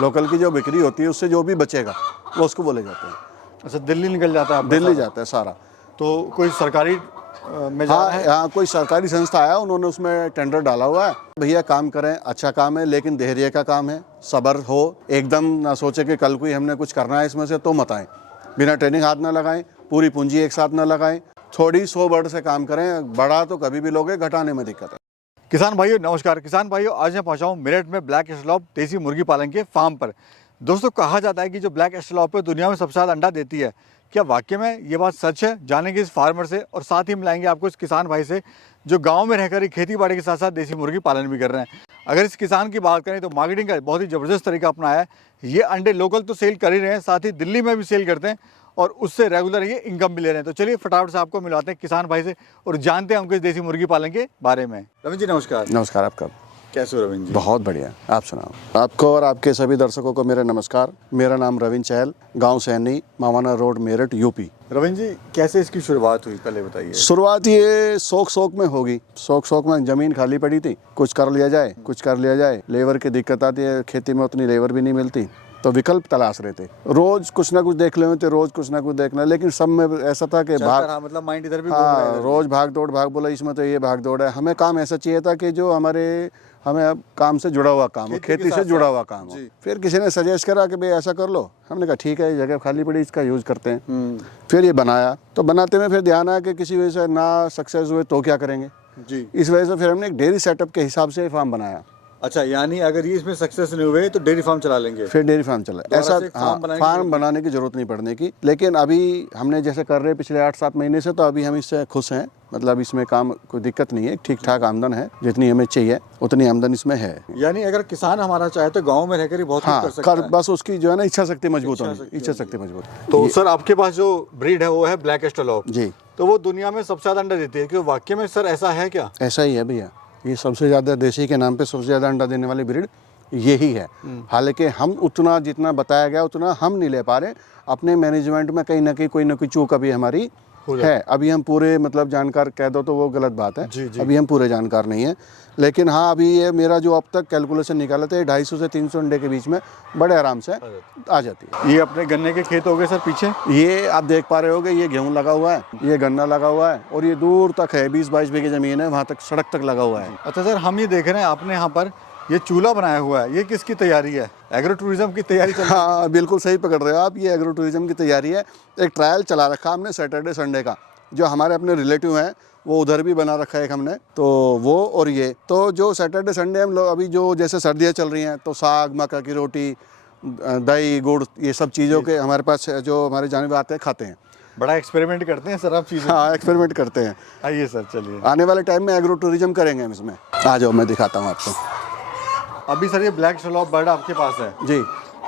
Local की जो बिक्री होती है उससे जो भी बचेगा वो उसको बोले जाते हैं। अच्छा, दिल्ली निकल जाता है आपका दिल्ली सारा? जाता है सारा। तो कोई सरकारी में जा रहा हाँ, है? यहाँ कोई सरकारी संस्था आया, उन्होंने उसमें टेंडर डाला हुआ है। भैया काम करें, अच्छा काम है, लेकिन धैर्य का काम है, सब्र हो, एकदम ना सोचे कि कल को ही हमने कुछ करना है इसमें से तो मत आए। बिना ट्रेनिंग हाथ ना लगाएं, पूरी पूंजी एक साथ ना लगाएं, थोड़ी 100 वर्ड से काम करें। बड़ा तो कभी भी लोगे, घटाने में दिक्कत है। किसान भाइयों नमस्कार। किसान भाइयों, आज मैं पहुंचा हूं मेरठ में ब्लैक एस्ट्रोलॉप देसी मुर्गी पालन के फार्म पर। दोस्तों, कहा जाता है कि जो ब्लैक एस्ट्रोलॉप है दुनिया में सबसे ज़्यादा अंडा देती है। क्या वाकई में ये बात सच है? जानेंगे इस फार्मर से और साथ ही मिलाएंगे आपको इस किसान भाई से जो गांव में रहकर ही खेती बाड़ी के साथ साथ देसी मुर्गी पालन भी कर रहे हैं। अगर इस किसान की बात करें तो मार्केटिंग का बहुत ही ज़बरदस्त तरीका अपनाया है। ये अंडे लोकल तो सेल कर ही रहे हैं, साथ ही दिल्ली में भी सेल करते हैं और उससे रेगुलर ये इनकम भी ले रहे हैं। तो चलिए फटाफट से आपको मिलवाते हैं किसान भाई से और जानते हैं उनके देसी मुर्गी पालन के बारे में। रविंद्र जी नमस्कार। नमस्कार, आपका कैसे हो रविंद्र जी? बहुत बढ़िया, आप सुनाओ। आपको और आपके सभी दर्शकों को मेरा नमस्कार। मेरा नाम रविंद्र चहल, गांव सैनी, मावाना रोड, मेरठ, यूपी। रविंद्र जी, कैसे इसकी शुरुआत हुई पहले बताइए। शुरुआत ये शौक में होगी। शौक में ज़मीन खाली पड़ी थी, कुछ कर लिया जाए। लेबर की दिक्कत आती है, खेती में उतनी लेबर भी नहीं मिलती, तो विकल्प तलाश रहे थे। रोज कुछ ना कुछ देख लेते, रोज कुछ ना कुछ देखना, लेकिन सब में ऐसा था कि मतलब माइंड इधर भी घूम रहा है। रोज भाग दौड़ बोला, इसमें तो ये भाग दौड़ है। हमें काम ऐसा चाहिए था कि जो हमें अब काम से जुड़ा हुआ काम हो, खेती से जुड़ा हुआ काम हो। फिर किसी ने सजेस्ट करा कि भाई ऐसा कर लो। हमने कहा ठीक है, ये जगह खाली पड़ी, इसका यूज करते हैं। फिर ये बनाया, तो बनाते में फिर ध्यान आया कि किसी वजह से ना सक्सेस हुए तो क्या करेंगे जी। इस वजह से फिर हमने एक डेयरी सेटअप के हिसाब से फार्म बनाया। अच्छा, यानी अगर ये इसमें सक्सेस नहीं हुए तो डेयरी फार्म चला लेंगे। फिर डेयरी फार्म चला। ऐसा फार्म बनाने की जरूरत नहीं पड़ने की। लेकिन अभी हमने जैसे कर रहे हैं पिछले 8-7 महीने से, तो अभी हम इससे खुश हैं। मतलब इसमें काम कोई दिक्कत नहीं है, ठीक ठाक आमदन है, जितनी हमें चाहिए उतनी आमदन इसमें है। यानी अगर किसान हमारा चाहे तो गांव में रहकर ही बहुत कुछ कर सकता है। बस उसकी जो है ना इच्छा शक्ति मजबूत होनी। इच्छा शक्ति मजबूत। तो सर, आपके पास जो ब्रीड है वो है ब्लैक एस्ट्रोलॉप जी। तो वो दुनिया में सबसे ज्यादा अंडा देती है, कि वाकई में सर ऐसा है क्या? ऐसा ही है भैया, ये सबसे ज़्यादा देसी के नाम पे सबसे ज़्यादा अंडा देने वाली ब्रीड यही है। हालांकि हम उतना जितना बताया गया उतना हम नहीं ले पा रहे। अपने मैनेजमेंट में कहीं ना कहीं कोई ना कोई चूक अभी हमारी है। अभी हम पूरे मतलब जानकार कह दो तो वो गलत बात है। जी। अभी हम पूरे जानकार नहीं है, लेकिन हाँ अभी ये मेरा जो अब तक कैलकुलेशन निकाला था 250 से 300 अंडे के बीच में बड़े आराम से आ जाती है। ये अपने गन्ने के खेत हो गए सर पीछे, ये आप देख पा रहे होगे, ये गेहूं लगा हुआ है, ये गन्ना लगा हुआ है, और ये दूर तक है 20-22 बीघे जमीन है, वहाँ तक सड़क तक लगा हुआ है। अच्छा सर, हम ये देख रहे हैं आपने यहाँ पर ये चूल्हा बनाया हुआ है, ये किसकी तैयारी है? एग्रो टूरिज्म की तैयारी चल रही है? हाँ बिल्कुल सही पकड़ रहे हो आप, ये एग्रो टूरिज्म की तैयारी है। एक ट्रायल चला रखा हमने सैटरडे संडे का, जो हमारे अपने रिलेटिव हैं वो उधर भी बना रखा है एक हमने, तो वो और ये तो जो सैटरडे संडे हम लोग अभी जो जैसे सर्दियाँ चल रही हैं तो साग, मक्का की रोटी, दही, गुड़, ये सब चीज़ों के हमारे पास जो हमारे जाने में आते हैं खाते हैं। बड़ा एक्सपेरिमेंट करते हैं सर आप चीज़ें? हाँ एक्सपेरिमेंट करते हैं। आइए सर, चलिए। आने वाले टाइम में एग्रो टूरिज्म करेंगे हम इसमें। आ जाओ, मैं दिखाता हूँ आपको। अभी सर ये ब्लैक एस्ट्रोलॉप बर्ड आपके पास है जी।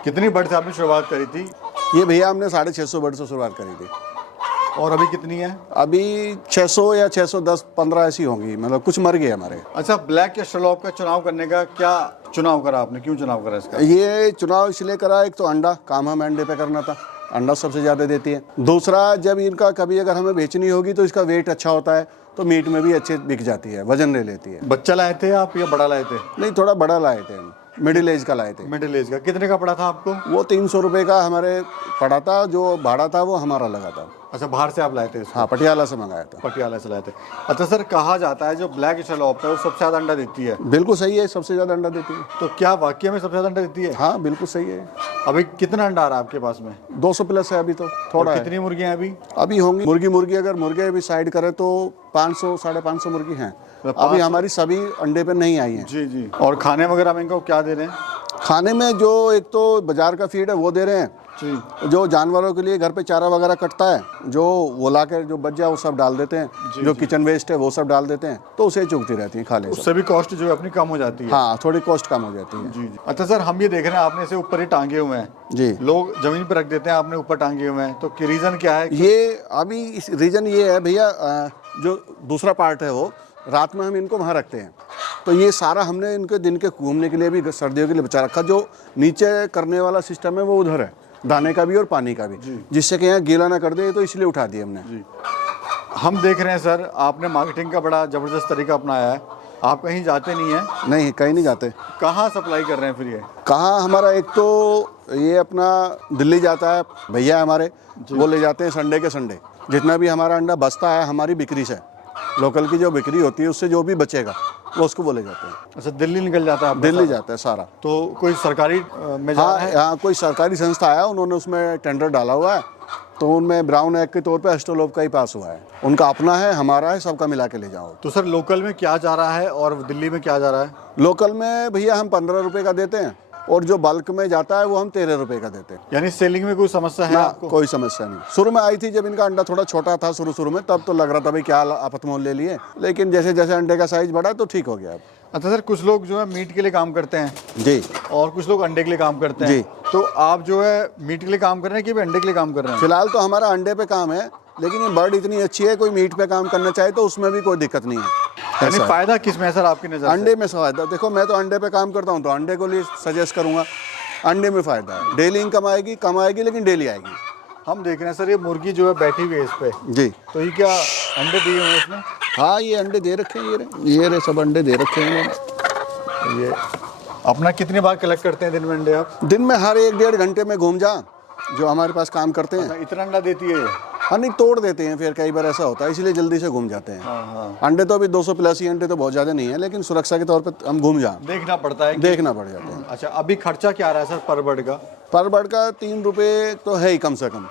कितनी बर्ड से आपने शुरुआत करी थी? ये भैया हमने 650 बर्ड से शुरुआत करी थी। और अभी कितनी है? अभी 600 या 610-15 ऐसी होंगी, मतलब कुछ मर गए हमारे। अच्छा, ब्लैक एस्ट्रोलॉप का चुनाव करने का क्या चुनाव करा आपने? क्यों चुनाव करा इसका? ये चुनाव इसलिए करा, एक तो अंडा, काम हमें अंडे पे करना था, अंडा सबसे ज़्यादा देती है। दूसरा, जब इनका कभी अगर हमें बेचनी होगी तो इसका वेट अच्छा होता है, तो मीट में भी अच्छे बिक जाती है, वजन ले लेती है। बच्चा लाए थे आप या बड़ा लाए थे? नहीं, थोड़ा बड़ा लाए थे हम, मिडिल एज का लाए थे। मिडिल एज का कितने का पड़ा था आपको? वो 300 रुपये का हमारे पड़ा था, जो भाड़ा था वो हमारा लगा था। अच्छा, बाहर से आप लाए थे इसको? हाँ, पटियाला से मंगाया था। पटियाला से लाए थे। अच्छा सर, कहा जाता है जो ब्लैक एस्ट्रोलॉप है वो सबसे ज़्यादा अंडा देती है। बिल्कुल सही है, सबसे ज़्यादा अंडा देती है। तो क्या वाकई में सबसे ज़्यादा अंडा देती है? हाँ बिल्कुल सही है। अभी कितना अंडा आ रहा है आपके पास में? 200 प्लस है अभी, तो थोड़ा है। कितनी मुर्गियाँ अभी? अभी होंगी मुर्गी अगर मुर्गे भी साइड करें तो 500-550 मुर्गी हैं। अभी हमारी सभी अंडे पे नहीं आई हैं। जी। और खाने वगैरह में इनको क्या दे रहे हैं? खाने में जो एक तो बाजार का फीड है वो दे रहे हैं जी। जो जानवरों के लिए घर पे चारा वगैरह कटता है, जो वो ला कर जो बच जाए वो सब डाल देते हैं। जो किचन वेस्ट है वो सब डाल देते हैं, तो उसे चुगती रहती है, खा ले। उससे भी कॉस्ट जो है अपनी कम हो जाती है। हाँ, थोड़ी कॉस्ट कम हो जाती है। जी। अच्छा सर, हम ये देख रहे हैं आपने इसे ऊपर ही टांगे हुए हैं जी। लोग जमीन पर रख देते हैं, आपने ऊपर टांगे हुए हैं, तो रीजन क्या है? ये अभी इस रीजन ये है भैया, जो दूसरा पार्ट है वो रात में हम इनको वहाँ रखते हैं, तो ये सारा हमने इनके दिन के घूमने के लिए भी, सर्दियों के लिए बचा रखा। जो नीचे करने वाला सिस्टम है वो उधर है, दाने का भी और पानी का भी, जिससे कि यहाँ गीला ना कर दे, तो इसलिए उठा दिया हमने। जी। हम देख रहे हैं सर, आपने मार्केटिंग का बड़ा ज़बरदस्त तरीका अपनाया है। आप कहीं जाते नहीं हैं? नहीं, कहीं नहीं जाते। कहाँ सप्लाई कर रहे हैं फिर ये? कहाँ हमारा एक तो ये अपना दिल्ली जाता है, भैया हमारे वो ले जाते हैं संडे के संडे। जितना भी हमारा अंडा बचता है हमारी बिक्री से, लोकल की जो बिक्री होती है उससे जो भी बचेगा वो उसको वो ले जाते हैं। अच्छा, दिल्ली निकल जाता है आपका दिल्ली सारा? जाता है सारा। तो कोई सरकारी में जा रहा हाँ, है? यहाँ कोई सरकारी संस्था आया, उन्होंने उसमें टेंडर डाला हुआ है, तो उनमें ब्राउन एग के तौर पे एस्ट्रोलोब का ही पास हुआ है। उनका अपना है, हमारा है, सबका मिला के ले जाओ। तो सर लोकल में क्या जा रहा है और दिल्ली में क्या जा रहा है? लोकल में भैया हम 15 रुपये का देते हैं, और जो बल्क में जाता है वो हम 13 रुपये का देते हैं। यानी सेलिंग में कोई समस्या है ना, आपको? कोई समस्या नहीं। शुरू में आई थी जब इनका अंडा थोड़ा छोटा था, शुरू में, तब तो लग रहा था भाई क्या आफत मोल ले लिए, लेकिन जैसे जैसे अंडे का साइज बढ़ा तो ठीक हो गया अब। अच्छा सर, कुछ लोग जो है मीट के लिए काम करते हैं जी और कुछ लोग अंडे के लिए काम करते हैं। जी। तो आप जो है मीट के लिए काम कर रहे हैं कि अंडे के लिए काम कर रहे हैं? फिलहाल तो हमारा अंडे पे काम है, लेकिन ये बर्ड इतनी अच्छी है, कोई मीट पे काम करना चाहे तो उसमें भी कोई दिक्कत नहीं है। यानी ऐसा है। फायदा किस में है सर आपकी नज़र से? अंडे में फायदा, देखो मैं तो अंडे पे काम करता हूँ तो अंडे को लिए सजेस्ट करूँगा। अंडे में फ़ायदा है, डेली इनकम आएगी लेकिन डेली आएगी। हम देख रहे हैं सर, ये मुर्गी जो है बैठी हुई है इस पे, जी तो ये क्या अंडे दिए हुए हैं इसमें? हाँ, ये अंडे दे रखे हैं, ये रहे सब अंडे दे रखे हैं। ये अपना कितनी बार कलेक्ट करते हैं दिन में अंडे आप? दिन में हर 1-1.5 घंटे में घूम जा, जो हमारे पास काम करते हैं। इतना अंडा देती है ये? हाँ, नहीं तोड़ देते हैं, फिर कई बार ऐसा होता है, इसलिए जल्दी से घूम जाते हैं। हाँ। अंडे तो अभी 200 प्लस ही अंडे तो बहुत ज़्यादा नहीं है, लेकिन सुरक्षा के तौर पर हम घूम जा, देखना पड़ता है कि... देखना पड़ जाता है। अच्छा, अभी खर्चा क्या आ रहा है सर पर बर्ड का? पर बर्ड का 3 रुपये तो है ही कम से कम,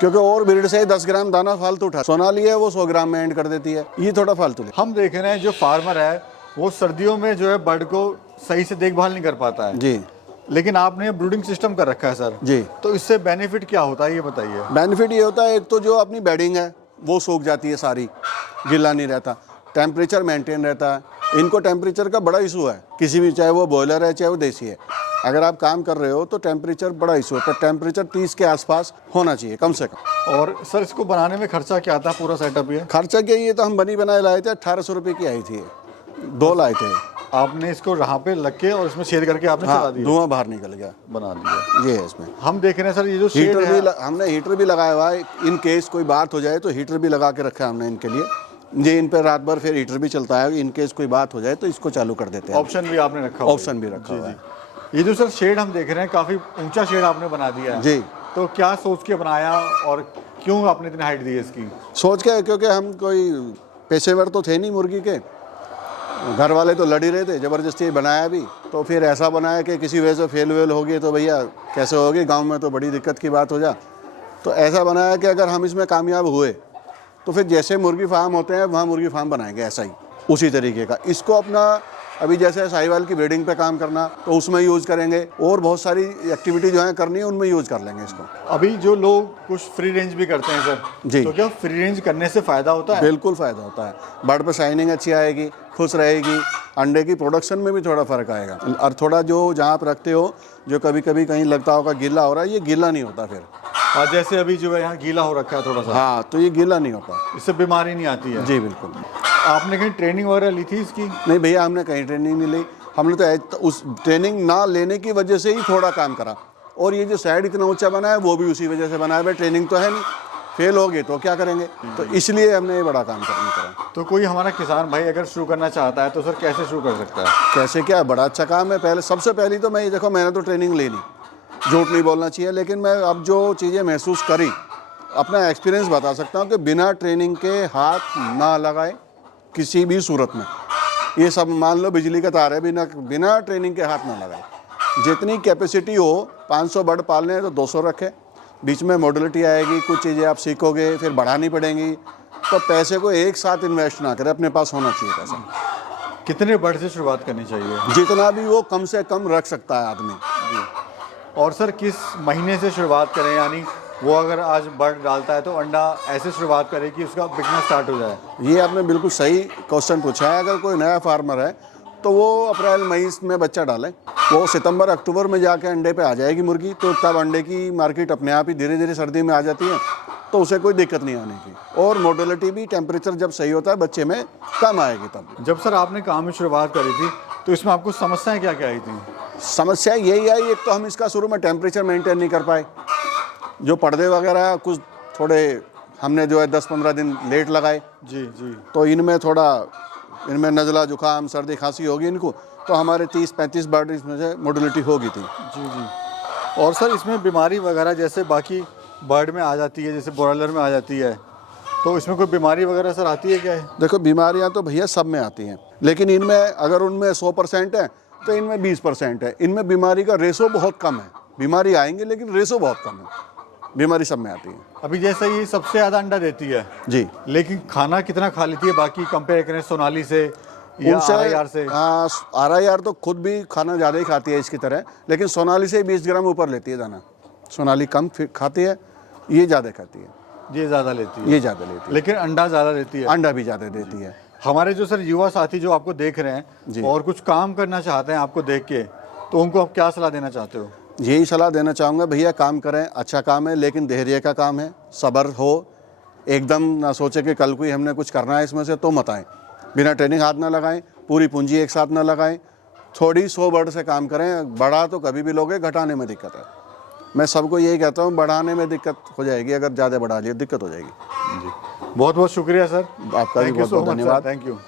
क्योंकि और ब्रीड से 10 ग्राम दाना फालतू उठा, सोनाली है वो 100 ग्राम में एंड कर देती है, ये थोड़ा फालतू है। हम देख रहे हैं जो फार्मर है वो सर्दियों में जो है बर्ड को सही से देखभाल नहीं कर पाता है, जी लेकिन आपने ब्रूडिंग सिस्टम कर रखा है सर। जी। तो इससे बेनिफिट क्या होता है ये बताइए। बेनिफिट ये होता है, एक तो जो अपनी बेडिंग है वो सूख जाती है सारी, गिला नहीं रहता, टेम्परेचर मेंटेन रहता है। इनको टेम्परेचर का बड़ा इशू है, किसी भी, चाहे वो बॉयलर है चाहे वो देसी है, अगर आप काम कर रहे हो तो टेम्परेचर बड़ा इशू है, तो टेम्परेचर 30 के आसपास होना चाहिए कम से कम। और सर इसको बनाने में खर्चा क्या आता है, पूरा सेटअप ये? खर्चा क्या, ये तो हम बनी बनाए लाए थे, 1800 रुपये की आई थी, 2 लाए थे। आपने इसको यहाँ पे लग के और इसमें छेद करके आपने चला हाँ, दिया, धुआं बाहर निकल गया, बना दिया। ये है इसमें। हम देख रहे हैं सर ये जो शेड हीटर है, भी हमने हीटर भी लगाया हुआ है, इन केस कोई बात हो जाए तो हीटर भी लगा के रखा है हमने इनके लिए। ये इन पर रात भर फिर हीटर भी चलता है, इन केस कोई बात हो जाए तो इसको चालू कर देते हैं। ऑप्शन भी आपने रखा हुआ है। ऑप्शन भी रखा हुआ है। ये जो सर शेड हम देख रहे हैं, काफी ऊंचा शेड आपने बना दिया है जी। तो क्या सोच के बनाया और क्यों आपने इतनी हाइट दी है इसकी? सोच के, क्योंकि हम कोई पेशेवर तो थे नहीं मुर्गी के, घर वाले तो लड़ ही रहे थे, ज़बरदस्ती बनाया भी, तो फिर ऐसा बनाया कि किसी वजह से फेल वेल होगी तो भैया कैसे होगी, गांव में तो बड़ी दिक्कत की बात हो जा। तो ऐसा बनाया कि अगर हम इसमें कामयाब हुए तो फिर जैसे मुर्गी फार्म होते हैं वहाँ मुर्गी फार्म बनाएंगे, ऐसा ही उसी तरीके का। इसको अपना अभी जैसे साहिवाल की ब्रीडिंग पे काम करना तो उसमें यूज़ करेंगे, और बहुत सारी एक्टिविटी जो है करनी है उनमें यूज़ कर लेंगे इसको। अभी जो लोग कुछ फ्री रेंज भी करते हैं सर, जी। तो क्या फ्री रेंज करने से फायदा होता है? बिल्कुल फ़ायदा होता है, बर्ड पे शाइनिंग अच्छी आएगी, खुश रहेगी, अंडे की प्रोडक्शन में भी थोड़ा फ़र्क आएगा। और थोड़ा जो जहाँ आप रखते हो, जो कभी कभी कहीं लगता होगा गीला हो रहा है, ये गीला नहीं होता फिर। और जैसे अभी जो है यहाँ गीला हो रखा है थोड़ा सा, हाँ, तो ये गीला नहीं होता। इससे बीमारी नहीं आती है? जी बिल्कुल। आपने कहीं ट्रेनिंग वगैरह ली थी इसकी? नहीं भैया, हमने कहीं ट्रेनिंग नहीं ली, हमने तो उस ट्रेनिंग ना लेने की वजह से ही थोड़ा काम करा। और ये जो साइड इतना ऊंचा बना है वो भी उसी वजह से बनाया है, ट्रेनिंग तो है नहीं, फेल हो गए तो क्या करेंगे, तो इसलिए हमने ये बड़ा काम करना करा। तो कोई हमारा किसान भाई अगर शुरू करना चाहता है तो सर कैसे शुरू कर सकता है? कैसे क्या, बड़ा अच्छा काम है। पहले सबसे पहली तो मैं ये देखो, मैंने तो ट्रेनिंग ली नहीं, झूठ नहीं बोलना चाहिए, लेकिन मैं अब जो चीज़ें महसूस करी, अपना एक्सपीरियंस बता सकता हूँ कि बिना ट्रेनिंग के हाथ ना लगाए किसी भी सूरत में। ये सब मान लो बिजली का तार है, बिना ट्रेनिंग के हाथ ना लगाए। जितनी कैपेसिटी हो, 500 बर्ड पालने हैं तो 200 रखें, बीच में मॉडलिटी आएगी, कुछ चीज़ें आप सीखोगे, फिर बढ़ानी पड़ेंगी, तो पैसे को एक साथ इन्वेस्ट ना करें, अपने पास होना चाहिए पैसा। कितने बर्ड से शुरुआत करनी चाहिए? जितना भी वो कम से कम रख सकता है आदमी। और सर किस महीने से शुरुआत करें, यानी वो अगर आज बर्ड डालता है तो अंडा ऐसे शुरुआत करे कि उसका बिकना स्टार्ट हो जाए? ये आपने बिल्कुल सही क्वेश्चन पूछा है। अगर कोई नया फार्मर है तो वो अप्रैल मई में बच्चा डालें, वो सितंबर अक्टूबर में जाके अंडे पे आ जाएगी मुर्गी, तो तब अंडे की मार्केट अपने आप ही धीरे धीरे सर्दी में आ जाती है, तो उसे कोई दिक्कत नहीं आने की। और मोडलिटी भी, टेम्परेचर जब सही होता है जब में कम आएगी तब। जब सर आपने काम में शुरुआत करी थी तो इसमें आपको समस्याएं क्या क्या आई थी? समस्या यही आई, एक तो हम इसका शुरू में टेम्परेचर मेंटेन नहीं कर पाए, जो पर्दे वगैरह कुछ थोड़े हमने जो है 10-15 दिन लेट लगाए, जी जी। तो इनमें थोड़ा इनमें नज़ला जुकाम सर्दी खांसी होगी इनको, तो हमारे 30-35 बर्ड इसमें से मोर्टेलिटी होगी थी। जी जी। और सर इसमें बीमारी वगैरह जैसे बाकी बर्ड में आ जाती है, जैसे ब्रॉयलर में आ जाती है, तो इसमें कोई बीमारी वगैरह सर आती है क्या है? देखो बीमारियां तो भैया सब में आती हैं, लेकिन इनमें अगर उनमें 100% है तो इनमें 20% है। इनमें बीमारी का रेशो बहुत कम है। बीमारी आएंगे लेकिन रेशो बहुत कम है। बीमारी सब में आती है। अभी जैसे ये सबसे ज़्यादा अंडा देती है जी, लेकिन खाना कितना खा लेती है बाकी कंपेयर करें सोनाली से या उनसे RIR से? RIR तो खुद भी खाना ज़्यादा ही खाती है इसकी तरह, लेकिन सोनाली से 20 ग्राम ऊपर लेती है दाना। सोनाली कम खाती है, ये ज़्यादा खाती है, ये ज़्यादा लेती है, ये ज़्यादा लेती है, लेकिन अंडा ज़्यादा देती है। अंडा भी ज़्यादा देती है। हमारे जो सर युवा साथी जो आपको देख रहे जी। हैं और कुछ काम करना चाहते हैं आपको देख के, तो उनको आप क्या सलाह देना चाहते हो? यही सलाह देना चाहूँगा भैया, काम करें, अच्छा काम है लेकिन धैर्य का काम है, सब्र हो, एकदम ना सोचे कि कल को ही हमने कुछ करना है इसमें से तो मत आएँ। बिना ट्रेनिंग हाथ ना लगाएं, पूरी पूंजी एक साथ ना लगाएं, थोड़ी 100 बर्ड से काम करें। बढ़ा तो कभी भी लोगे, घटाने में दिक्कत है। मैं सबको यही कहता हूँ, बढ़ाने में दिक्कत हो जाएगी, अगर ज़्यादा बढ़ा लिया दिक्कत हो जाएगी। जी, बहुत बहुत शुक्रिया सर, आपका भी बहुत बहुत धन्यवाद। Thank you.